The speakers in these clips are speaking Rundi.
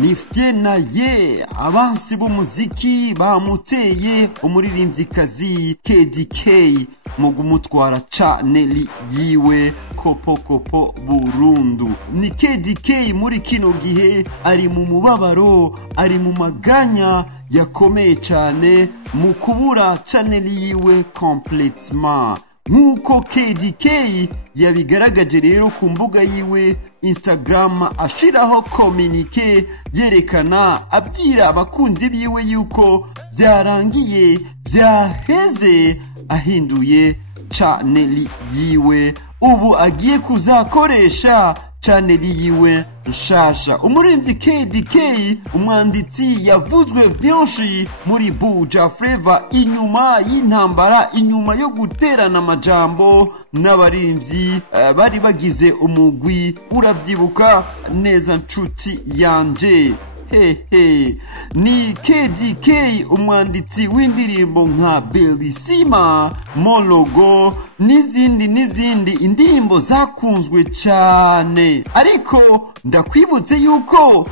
nifyenaye abansi b'umuziki bamuteye umuririmvyikazi Kadie Kay mu gumutwara Channel Yiwe kopo burundu. Ni Kadie Kay muri kino gihe ari mu mubabaro, ari mu maganya yakomeye cyane mu kubura Channel Yiwe complètement. Nkuko Kadie Kay yabigaragaje rero ku mbuga yiwe Instagram ashiraho communique yerekana abwira abakunzi biwe yuko byarangiye byaheze ahinduye Channel Yiwe, ubu agiye kuzakoresha Channel Yiwe nshasha. Umuririmbyi Kadie Kay umwanditsi yavuzwe byinshi muri BujaFleva inyuma y'intambara, inyuma yo guterana amajambo n'abaririmbyi bari bagize umugwi, uravyibuka neza nshuti yanje. Ni Kadie Kay umwanditsi w'indirimbo nka Bilissima, Mon Loge n'izindi indirimbo zakunzwe cyane. Ariko ndakwibutse yuko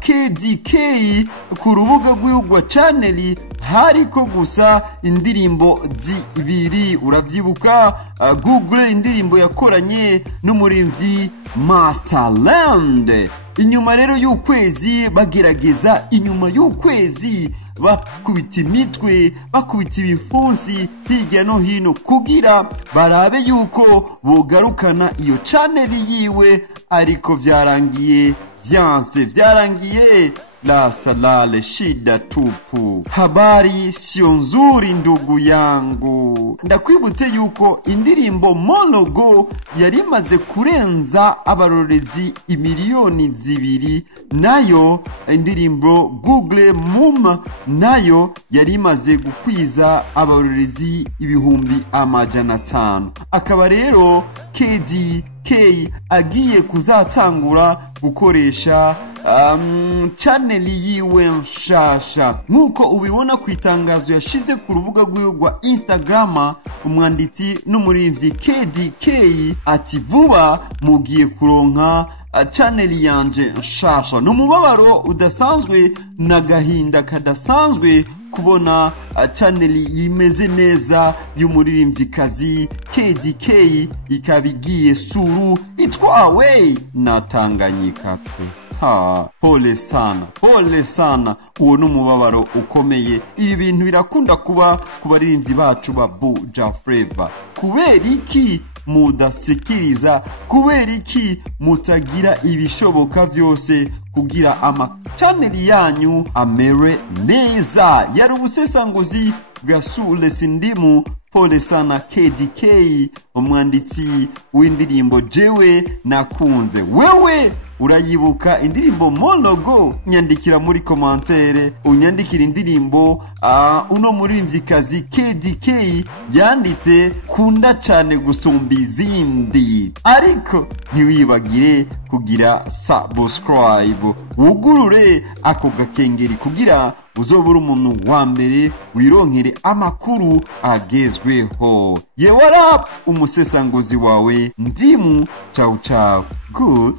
Kadie Kay ku rubuga rw'ugwa Channel hariko gusa indirimbo zibiri, uravyibuka Google indirimbo yakoranye n'umuririmbyi Masterland. Inyuma rero y'ukwezi bagerageza, inyuma y'ukwezi bakubita imitwe, bakubita ibifunsi hirya no hino kugira barabe yuko bogarukana iyo Channel Yiwe, ariko vyarangiye vyanse, vyarangiye la salale shida tupu. Habari sio nzuri ndugu yangu. Ndakwibutse yuko indirimbo Mon Loge yarimaze kurenza abarorezi imiliyoni 2, nayo indirimbo Google Mum nayo yarimaze gukwiza abarorezi ibihumbi 500. Akaba rero Kadie Kay agiye kuzatangura gukoresha Channel Yiwe nshasha. Nkuko ubibona ku itangazo yashize ku rubuga rwa Instagram, umwanditsi n'umuririmbyi Kadie Kay ati vuba mugiye kuronka Channel yanje nshasha. N'umubabaro udasanzwe n'agahinda kadasanzwe kubona Channel yimeze neza y'umuririmvyikazi Kadie Kay ikabigiye suru itwawe na Tanganyika pe. Pole sana, uwo n'umubabaro ukomeye. Ibi bintu birakunda kuba ku baririmbyi bacu ba BujaFleva. Kubera iki mudasikiriza? Kubera iki mutagira ibishoboka byose kugira ama Channel yanyu amere neza? Yari ubusesanguzi bwa Sule S Ndimu. Pole sana Kadie Kay umwanditsi w'indirimbo jewe nakunze. Wewe urayibuka indirimbo Mon Loge? Nyandikira muri commentaire, unyandikira indirimbo uno muririmvyikazi Kadie Kay yanditse kunda cyane gusumba izindi. Ariko ntiwibagire kugira subscribe, wugurure ako gakengeri kugira uzobura umuntu wa mbere wironkere amakuru agezweho. Ye what up, umusesanguzi wawe Ndimu. Ciao, good.